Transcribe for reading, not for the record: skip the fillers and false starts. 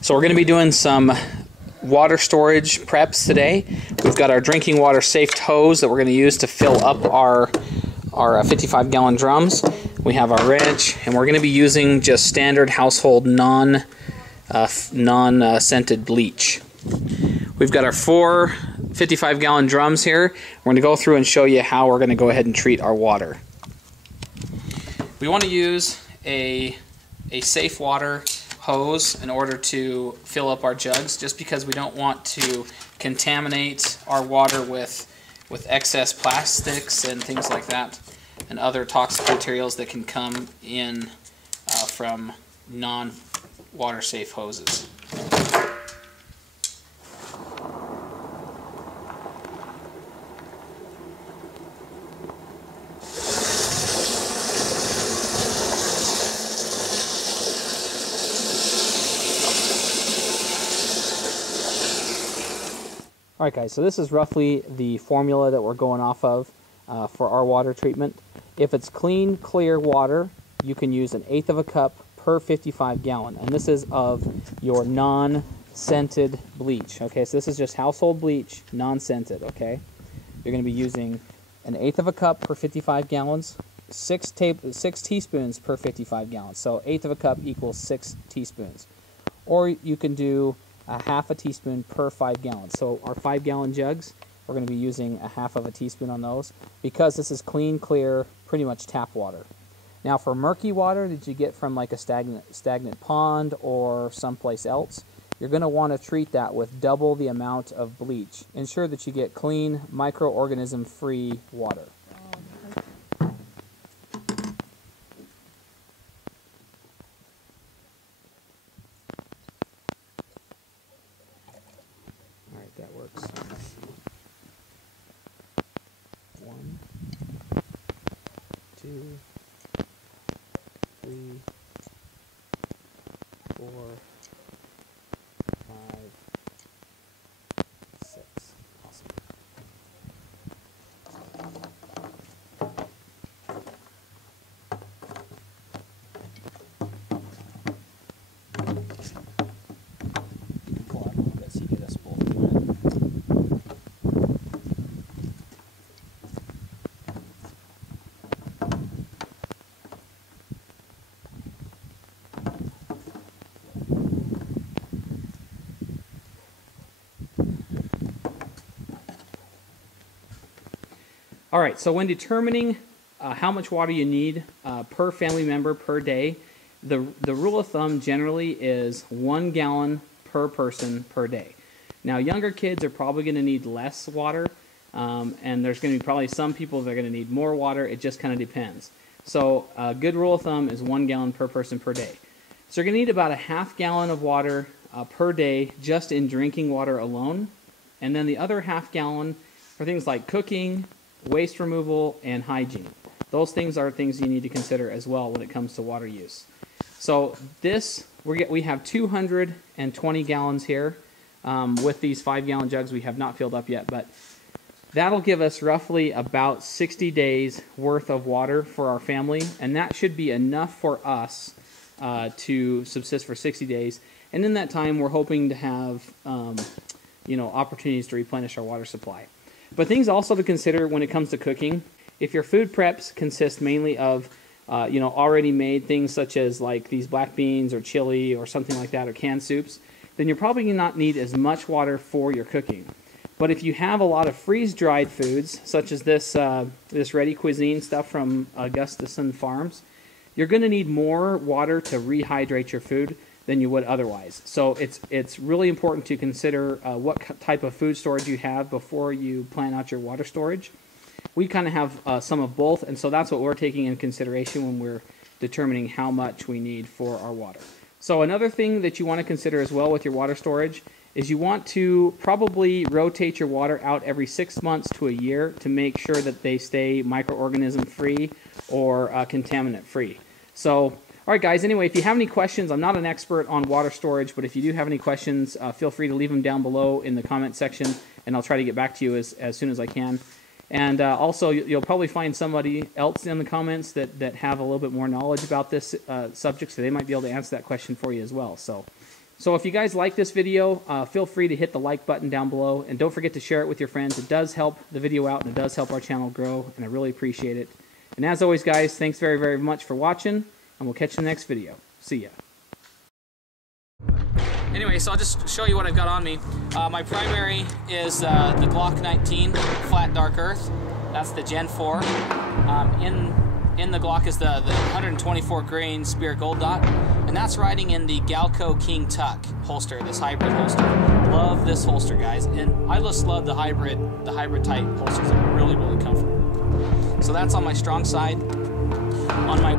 So we're going to be doing some water storage preps today. We've got our drinking water safe hose that we're going to use to fill up our 55-gallon drums. We have our wrench, and we're going to be using just standard household non-scented bleach. We've got our 4 55-gallon drums here. We're going to go through and show you how we're going to go ahead and treat our water. We want to use a safe water hose in order to fill up our jugs, just because we don't want to contaminate our water with excess plastics and things like that, and other toxic materials that can come in from non-water safe hoses. Alright guys, so this is roughly the formula that we're going off of for our water treatment. If it's clean, clear water, you can use 1/8 of a cup per 55-gallon. And this is of your non-scented bleach. Okay, so this is just household bleach, non-scented, okay? You're going to be using 1/8 of a cup per 55 gallons, 6 teaspoons per 55 gallons. So 1/8 of a cup equals 6 teaspoons. Or you can do 1/2 teaspoon per 5 gallons. So our 5-gallon jugs, we're going to be using 1/2 teaspoon on those, because this is clean, clear, pretty much tap water. Now for murky water that you get from like a stagnant pond or someplace else, you're going to want to treat that with double the amount of bleach. Ensure that you get clean, microorganism free water. Alright, that works. 1, 2, 3, 4, 5, 6. Awesome. You can pull out a little bit so you get us both doing it. Alright, so when determining how much water you need per family member per day, the rule of thumb generally is 1 gallon per person per day. Now younger kids are probably going to need less water, and there's going to be probably some people that are going to need more water. It just kind of depends. So a good rule of thumb is 1 gallon per person per day. So you're going to need about 1/2 gallon of water per day just in drinking water alone, and then the other 1/2 gallon for things like cooking, waste removal, and hygiene. Those things are things you need to consider as well when it comes to water use. So we have 220 gallons here with these 5-gallon jugs. We have not filled up yet, but that'll give us roughly about 60 days worth of water for our family, and that should be enough for us to subsist for 60 days. And in that time, we're hoping to have opportunities to replenish our water supply. But things also to consider when it comes to cooking: if your food preps consist mainly of already made things such as like these black beans or chili or something like that, or canned soups, then you're probably going to not need as much water for your cooking. But if you have a lot of freeze-dried foods, such as this Ready Cuisine stuff from Augustusson Farms, you're going to need more water to rehydrate your food than you would otherwise. So it's really important to consider what type of food storage you have before you plan out your water storage. We kind of have some of both, and so that's what we're taking in consideration when we're determining how much we need for our water. So another thing that you want to consider as well with your water storage is you want to probably rotate your water out every 6 months to a year to make sure that they stay microorganism free or contaminant free. So alright guys, anyway, if you have any questions, I'm not an expert on water storage, but if you do have any questions, feel free to leave them down below in the comment section, and I'll try to get back to you as soon as I can. And also, you'll probably find somebody else in the comments that have a little bit more knowledge about this subject, so they might be able to answer that question for you as well. So So if you guys like this video, feel free to hit the like button down below, and don't forget to share it with your friends. It does help the video out, and it does help our channel grow, and I really appreciate it. And as always, guys, thanks very, very much for watching, and we'll catch you in the next video. See ya. Anyway, so I'll just show you what I've got on me. My primary is the Glock 19 Flat Dark Earth. That's the Gen 4. In the Glock is the 124 grain Spear Gold Dot, and that's riding in the Galco King Tuck holster, this hybrid holster. Love this holster, guys, and I just love the hybrid type holsters. They're really, really comfortable. So that's on my strong side. On my